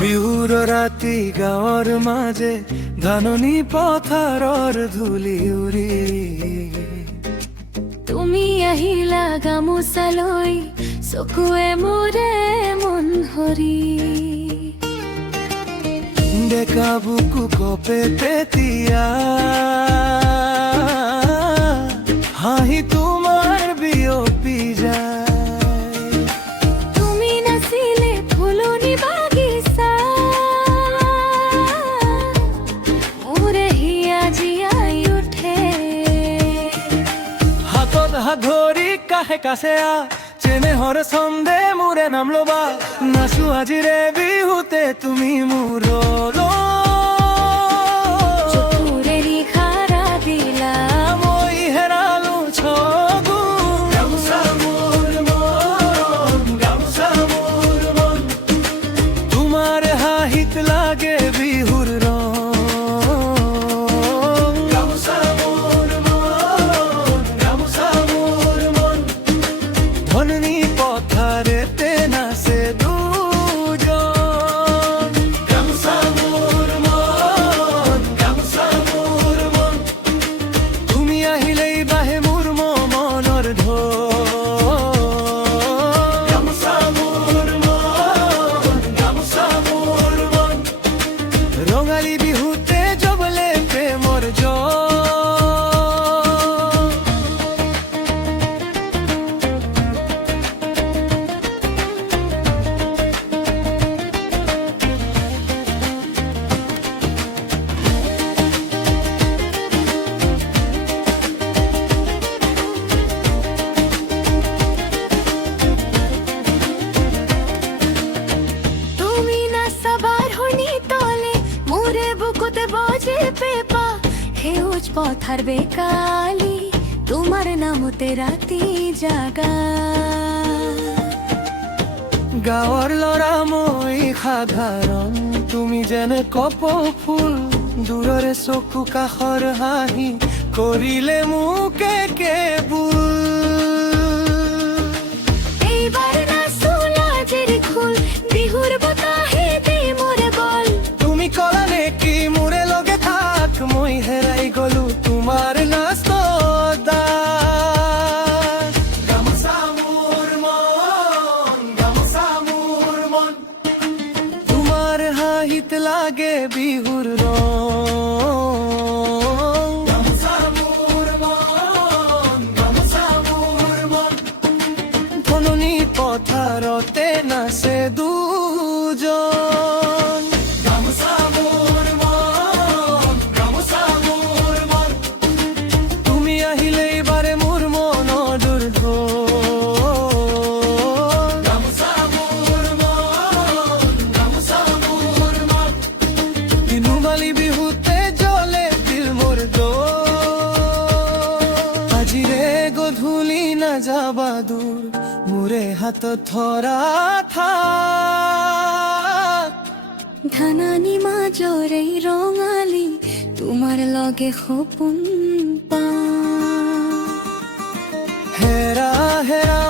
বিহুৰ ৰাতি গাঁৱৰ মাজে ধাননি পথাৰৰ ধূলি উৰি তুমি আহিলা গামোচালৈ চকুৱে মোৰে মন হৰি ডেকা বুকু কপে তেতিয়া হাঁহি তোমাৰ বিয়পি যায় তুমি নাছিলে ফুলনি বাগিচা মোৰে হিয়া জীয়াই উঠে হাতত হাত ধৰি কাষে কাষে চেনেহৰ ছন্দে মোৰে নাম ল'বা নাচো আজিৰে বিহুতে তুমি মোৰ চকুৰে নিশাৰা দিলা মই হেৰালো ছগু গামোচা মোৰ মন গামোচা মোৰ মন তোমাৰ হাঁহিত লাগে বিহুৰ ৰং গামোচা মোৰ মন গামোচা মোৰ মন ধননি পথাৰেতে নাচে দুজন গামোচা মোৰ মন গামোচা মোৰ মন তুমি আহিলেই বাহে মোৰ মনৰ ঢৌ গামোচা মোৰ মন গামোচা মোৰ মন ৰঙালী বিহুতে জবলে প্ৰেমৰ জয় তুমি নাচাবাৰ শুনি তলে মোৰে বুকুতে বজে পেপা সেউজ পথাৰ বেকালি তোমাৰ নামতে ৰাতি জাগা গাঁৱৰ ল'ৰা মই সাধাৰণ তুমি যেনে কপৌফুল দূৰৰে চকু কাষৰ হাঁহি কৰিলে মোক কেবুল এইবাৰ নাচো লাজেৰ খোল বিহুৰ বতাহে দে মোৰে বল তুমি কলা নেকি মোৰে লগে থাক মই হেৰাই গলো তোমাৰ নাচত গামোচা মোৰ মন গামোচা মোৰ মন তোমাৰ হাঁহিত লাগে বিহুৰ ৰং গামোচা মোৰ মন গামোচা মোৰ মন ধননি পথাৰতে নাচে দুজন গামোচা মোৰ মন গামোচা মোৰ মন তুমি আহিলেই বাৰে মোৰ মনৰ ঢৌ গামোচা মোৰ মন গামোচা মোৰ মন বিনুমালী বিহুতে জ্বলে দিল মোৰ আজিৰে গধূলি নাযাবা দূৰ মোৰে হাতত ধৰা থাক ধানানি মাজৰে ৰঙালী তোমাৰ লগে সপোন পা হেৰা হেৰা